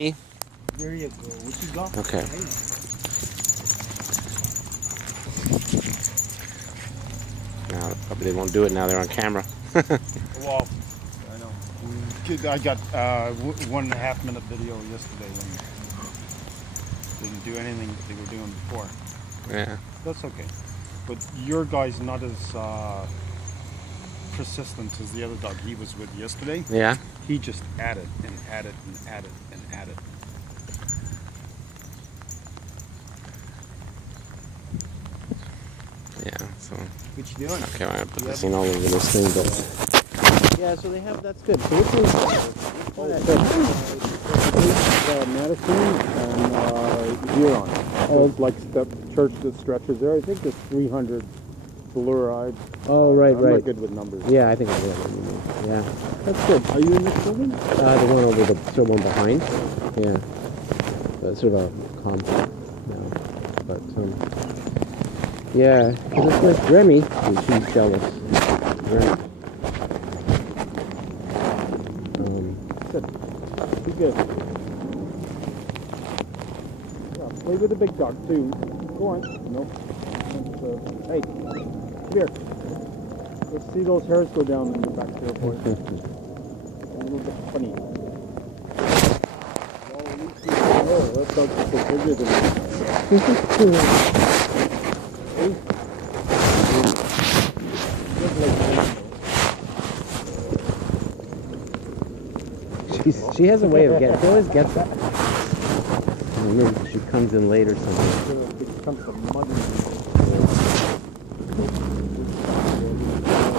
There you go. What you got? Okay. Now, probably they won't do it now. They're on camera. Well, I know. I got 1.5 minute video yesterday when they didn't do anything that they were doing before. Yeah. That's okay. But your guy's not as persistent as the other dog he was with yesterday. Yeah. He just added and added and added and added. Yeah. So. What you doing? Okay, I'm gonna put this in all over this thing, but. Yeah. So they have. That's good. So which one's Madison and Huron. It's like step church that stretches there. I think there's 300 fluoride. Oh, right, I'm not good with numbers. Yeah, I think I know what you mean. Yeah, that's good. Are you in this building? The one over the sort of one behind. Yeah, that's sort of a compound now. But yeah, because it's with Remy. She's jealous. Remy. Be good. Yeah, play with the big dog too. Go on. Nope. Hey, come here. Let's see those hairs go down in the back there, boy. A little bit funny. Oh, that dog's so bigger than me. She has a way of getting. She always gets it. Maybe she comes in late or something.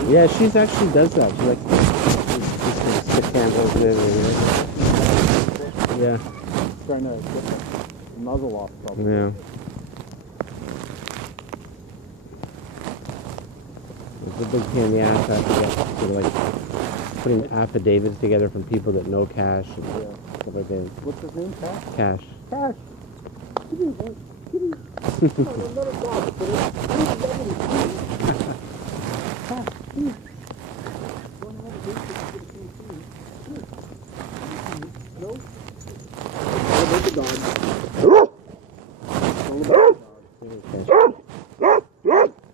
Yeah, she's actually does that. She like just gonna stick candles in it. Yeah. Trying to get the muzzle off, probably. Yeah. It's a big pain in the ass after sort of like putting affidavits together from people that know Cash and stuff like that. What's his name? Cash? Cash. Cash. Give me, boy. Give me. Another dog. Cash. Here. No? Don't let the dog.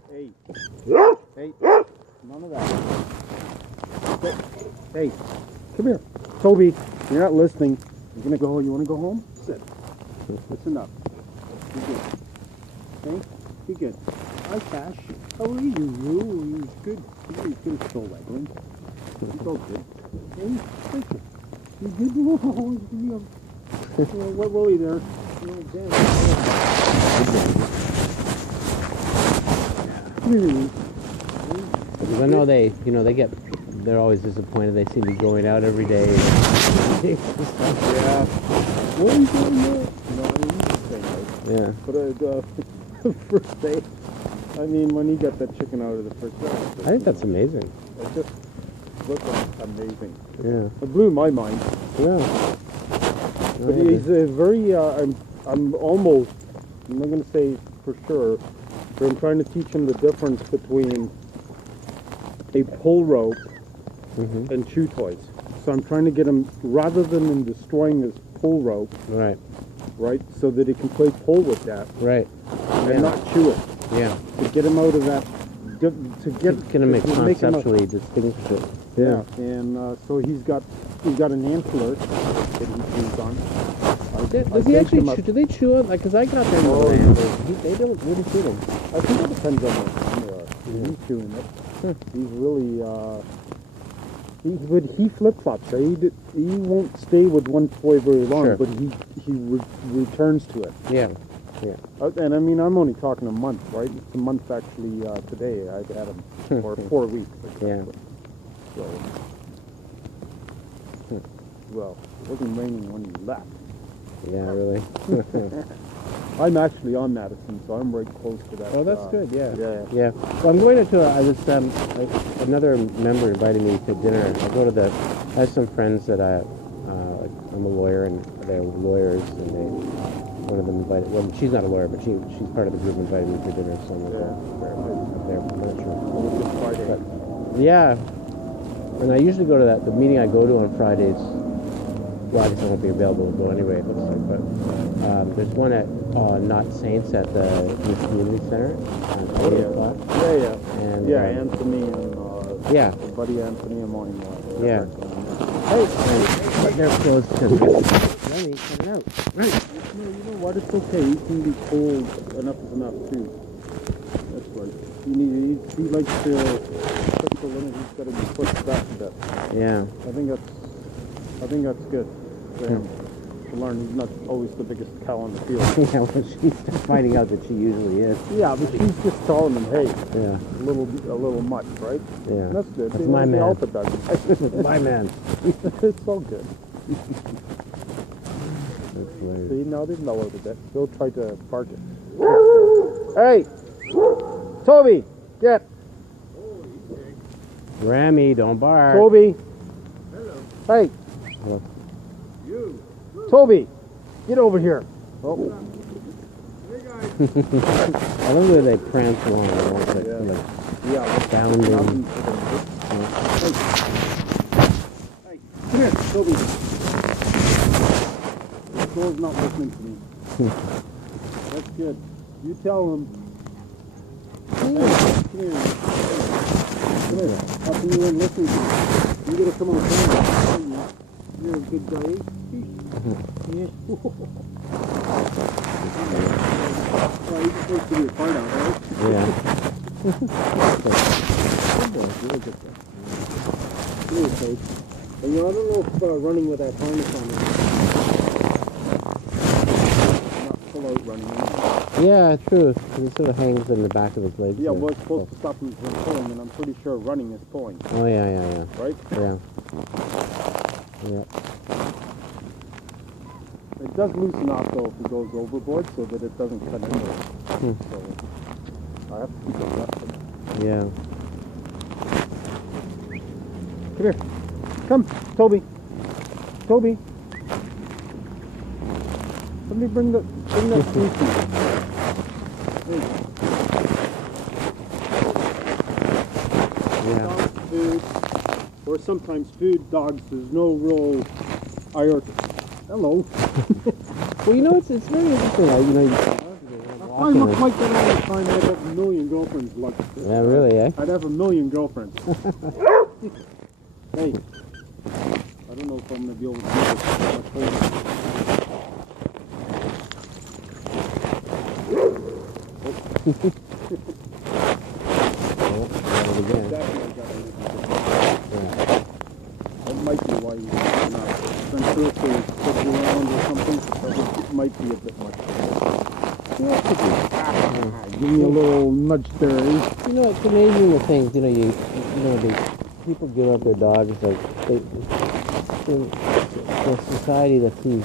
Hey. Hey. None of that. Hey. Come here. Toby, you're not listening. You're going to go home. You want to go home? Sit. That's enough. Be good. Okay? Be good. Hi, Cash. How are you? You good. You're good. Still waggling. It's all good. Hey, thank you. You good? Oh, what will he there? Because I know they're always disappointed. They see me going out every day. Yeah. What are you doing there? No, I mean, you just say no. Yeah. But first day, I mean, when he got that chicken out of the first day. I think that's amazing. It just looked amazing. Yeah. It blew my mind. Yeah. But he's a very, I'm almost, I'm not going to say for sure, but I'm trying to teach him the difference between a pull rope and chew toys. So I'm trying to get him, rather than him destroying his pull rope, right, so that he can play pull with that, right, and not chew it. Yeah. To get him out of that, to get him conceptually distinguish it. Yeah. And so he's got an antler that he chews on. Does he actually chew? Do they chew it? Like, because I got them. They don't really chew them. I think it depends on the he's chewing it. He's really, he flip-flops. He won't stay with one toy very long, but he returns to it. Yeah. Yeah. And I mean, I'm only talking a month, right? It's a month actually today. I've had him for 4 weeks. Yeah. So, well, it wasn't raining when you left. Yeah, really. I'm actually on Madison, so I'm right close to that. Oh, that's good. Yeah. Yeah. Well, I'm going to another member invited me to dinner. I have some friends that I'm a lawyer, and they're lawyers, and one of them invited. Well, she's not a lawyer, but she's part of the group. Invited me for dinner, so I'm there. I'm not sure. Friday. But, yeah. And I usually go to the meeting I go to on Fridays well, I guess I won't be available to go anyway, it looks like. But there's one at Not Saints at the Youth Community Center on 8 o'clock. Yeah. And, Yeah, Anthony and yeah. buddy Anthony and mine. Yeah. Hey, but they're closed because Remy coming out. Right. No, you know what? It's okay. He can be cold. Enough is enough too. That's right. He likes to push the limit. He's got to be pushed back a bit. Yeah. I think that's good for him to learn. He's not always the biggest cow on the field. Yeah, well, she's finding out that she usually is. Yeah, but she's just telling him, hey, Yeah. a little much, right? Yeah. That's good. That's See, my the man. Alpha does. My man. It's all good. That's hilarious. See, now they've mellowed a bit. They'll try to park it. Hey! Toby! Get! Remy, don't bark. Toby! Hey! Hello. Toby! Get over here! Oh, I love the way they prance along. Like, Yeah. like yeah. bounding. Nothing. Hey, come here, Toby. Joel's not listening to me. That's good. You tell him. Hey, come here. Come here. How come you weren't listening to me? You gotta come on camera. You're a good guy. Yeah. Well, you just wait till you find out, right? Yeah. Good boy. Really good boy. Really safe. And you know, I don't know if running with that harness on it. Not full out running. Yeah, true. He sort of hangs in the back of his legs. Yeah, there. well, it's supposed to stop him from pulling, and I'm pretty sure running is pulling, Oh, yeah. right? Yeah. Yeah. It does loosen off though if it goes overboard, so that it doesn't cut into it. So I have to keep it left. Yeah. Come here. Come, Toby. Toby. Somebody bring that food to me. Hey. Yeah. Dog food, or sometimes food, dogs, there's no real hierarchy. Hello. Well, you know, it's very interesting. Like, you know, If I looked like that all the time, I'd have a million girlfriends like this. Yeah, really, eh? I'd have a million girlfriends. Hey. I don't know if I'm going to be able to do this. Oh, got it again. Yeah. That might be why he's not. I'm sure if they put you around or something, it might be a bit much. Give me a little nudge there, eh? You know, it's amazing the things, you know, people give up their dogs, like, the society that sees,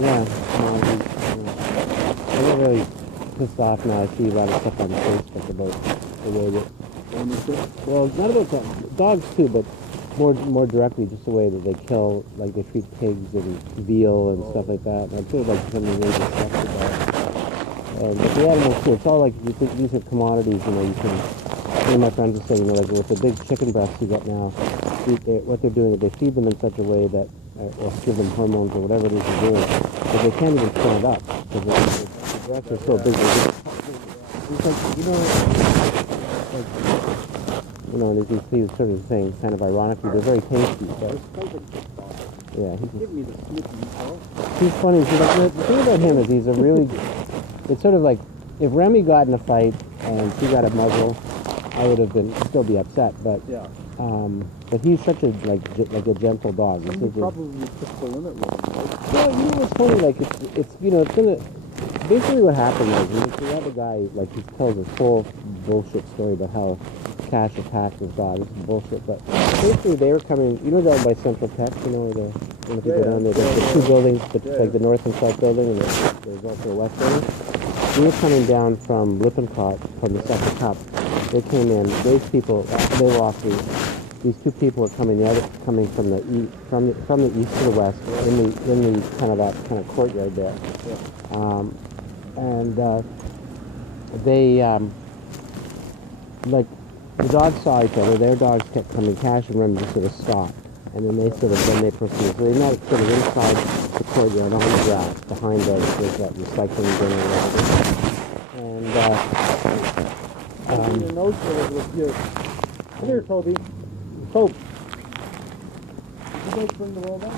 yeah, I get really pissed off now. I see a lot of stuff on Facebook about the way that, well, not about that, dogs too, but more directly, just the way that they kill, like they treat pigs and veal and stuff like that. And I feel like something really disgusting about it. And with the animals too, it's all like, you think these are commodities, you know, you can, one of my friends was saying, you know, like with the big chicken breasts you get now, what they're doing is they feed them in such a way that, or give them hormones or whatever it is they're doing, that they can't even stand up, because the breasts are so big. It's like, you know, these sort of things, kind of ironically, they're very tasty, but, yeah, Give me the snippy, he's funny. See, like, the thing about him is he's a really, it's sort of like, if Remy got in a fight and she got a muzzle, I would have still be upset, but, yeah. but he's such a, like a gentle dog. This Somebody is a- probably took the limit with him, right? Well, you know what's funny? Like, it's you know, it's gonna. Basically, what happened was we had a guy, like, he tells this whole bullshit story about how Cash attacked his dog. This is bullshit, but basically they were coming. You know, down by Central Tech, you know, where the people down there. There's the two buildings, like the north and south building, and there's also a west building. We were coming down from Lippincott from the second cup. They came in. Those people, they were off the. These two people were coming from the east, from the east to the west in the kind of that kind of courtyard there, and they like the dogs saw each other. Their dogs kept coming. Cash and Remy just sort of stopped, and then they proceed. So they're not sort of inside the courtyard on the grass behind there's that recycling bin around it. And Your nose for it was here. Come here, Toby. Toby. Did you guys bring the roll back?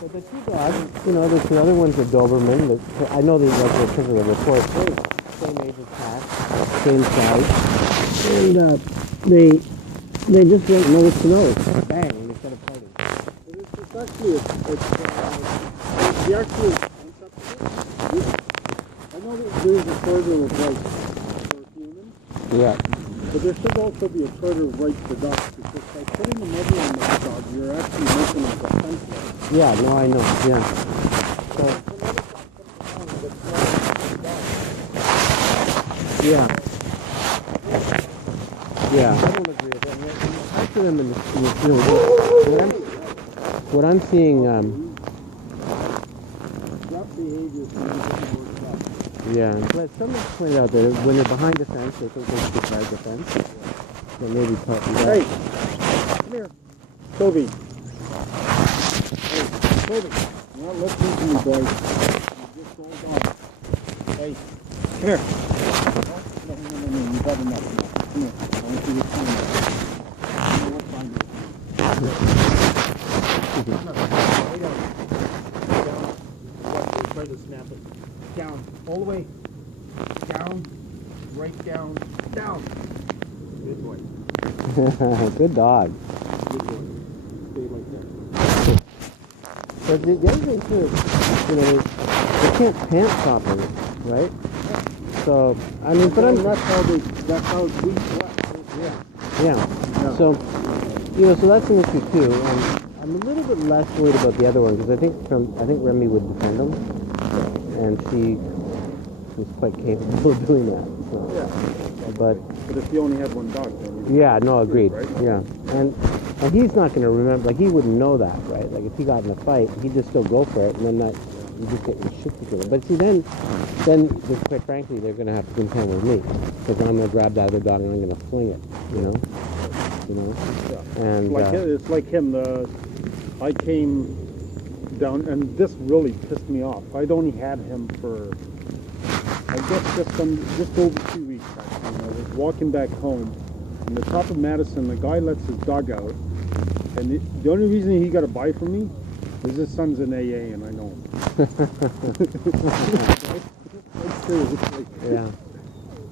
But the two dogs, the two other ones are Doberman. I know these guys are because of the report. Same age as Pat, same size, and they just went nose to nose, bang, and they started fighting. It's actually the actual concept of it. I know that there's a further of rights for humans, Yeah. but there should also be a further right for dogs, because by putting a muzzle on the dog, you're actually making it defenseless. Yeah, no, I know. Yeah. So, yeah. Yeah. I don't agree with that. After them, what I'm seeing, That behavior is yeah, but someone pointed out that when they're behind the fence, they think they should guard the fence. So maybe partly that. Hey, come here. Toby. Hey, Toby. You're not listening to me, boys. You just hold on. Hey, come here. No, you've had enough. Come here. I want you to come here. We'll find you. Lay down. Try to snap it. Down. All the way. Down. Right down. Down. Good boy. Good dog. Good boy. Stay like that. But the other thing too is, they can't pant properly, right? So, I mean, but that's how we sweat. yeah. So, so that's an issue too. And I'm a little bit less worried about the other one because I think Remy would defend him, and she was quite capable of doing that. So. Yeah. But if you only had one dog, then yeah, no, agreed. Right? Yeah, and he's not going to remember. Like he wouldn't know that, right? Like if he got in a fight, he'd just still go for it, and then you just get your shit together. But see, then quite frankly, they're going to have to contend with me because I'm going to grab that other dog and I'm going to fling it. Yeah. And it's like him. I came down, and this really pissed me off. I'd only had him for, I guess, just over 2 weeks. Actually. I was walking back home, on the top of Madison. The guy lets his dog out, and the only reason he got a bite from me is his son's in AA, and I know him. yeah.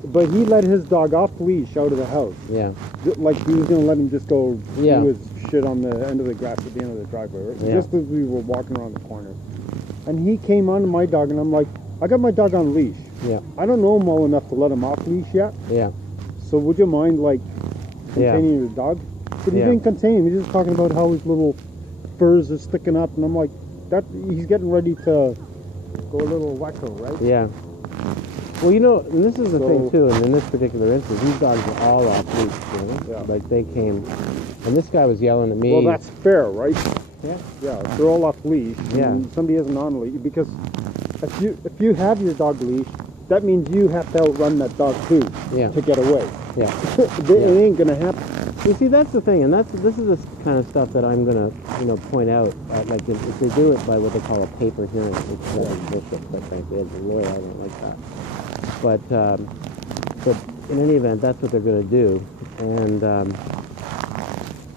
But he let his dog off leash out of the house. Yeah. Like he was going to let him just go do his shit on the end of the grass at the end of the driveway, right? Yeah. Just as we were walking around the corner. And he came onto my dog, and I'm like, I got my dog on leash. Yeah. I don't know him well enough to let him off leash yet. Yeah. So would you mind, like, containing your dog? But he didn't contain him. He's just talking about how his little furs are sticking up, and I'm like, he's getting ready to go a little wacko, right? Yeah. Well, and this is the thing too, and in this particular instance, these dogs are all off leash, Yeah. Like they came, and this guy was yelling at me. Well, that's fair, right? Yeah. Yeah, they're all off leash. Yeah. And somebody isn't on leash, because if you have your dog leash, that means you have to outrun that dog too to get away. Yeah. It ain't gonna happen. You see, that's the thing, and this is the kind of stuff that I'm gonna, point out. Like if they do it by what they call a paper hearing, it's bullshit. Quite frankly, as a lawyer, I don't like that. But in any event, that's what they're gonna do, and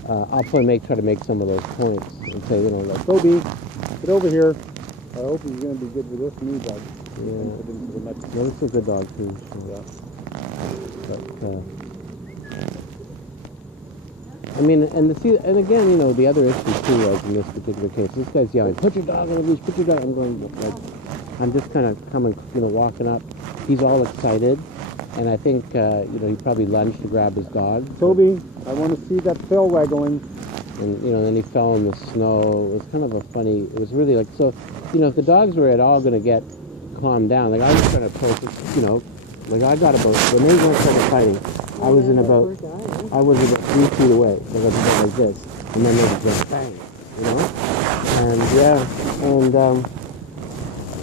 I'll probably try to make some of those points and say, like, Toby, get over here. I hope he's gonna be good with this new dog. Yeah, this is a good dog too. Yeah. But I mean, and again, the other issue too, like in this particular case, this guy's yelling, "Put your dog on the leash! Put your dog!" I'm going, like, I'm just kind of coming, walking up. He's all excited, and I think, he probably lunged to grab his dog. Toby, I want to see that tail waggling. And, then he fell in the snow. It was kind of a funny, it was really like, so, if the dogs were at all going to get calmed down, like I was trying to approach it, like I got about, when they started fighting, I was about 3 feet away, like I was about like this. and then they would just bang, you know. And yeah,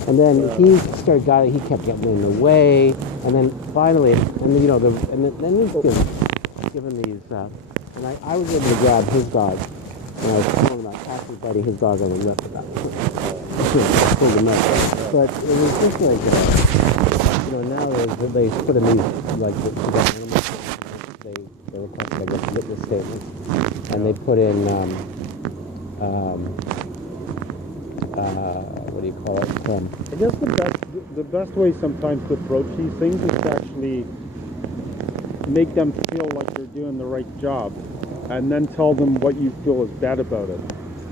and then he he kept getting in the way, and then finally, and you know, then he's given these, and I was able to grab his dog, and I was telling him about actually biting his dog on the lip, pulled him up. But it was just like, you know, now they put in these, like, the animals, they were talking, I guess, witness statements, and they put in, what do you call it? I guess the best way sometimes to approach these things is to actually make them feel like they're doing the right job, and then tell them what you feel is bad about it,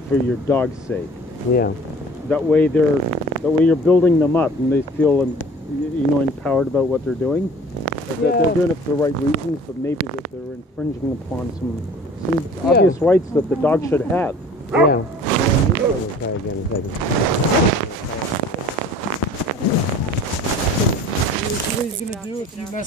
for your dog's sake. Yeah. That way you're building them up, and they feel, you know, empowered about what they're doing. That they're doing it for the right reasons, but maybe that they're infringing upon some obvious rights that the dog should have. Yeah. We'll try again in a second. What he's gonna do if you mess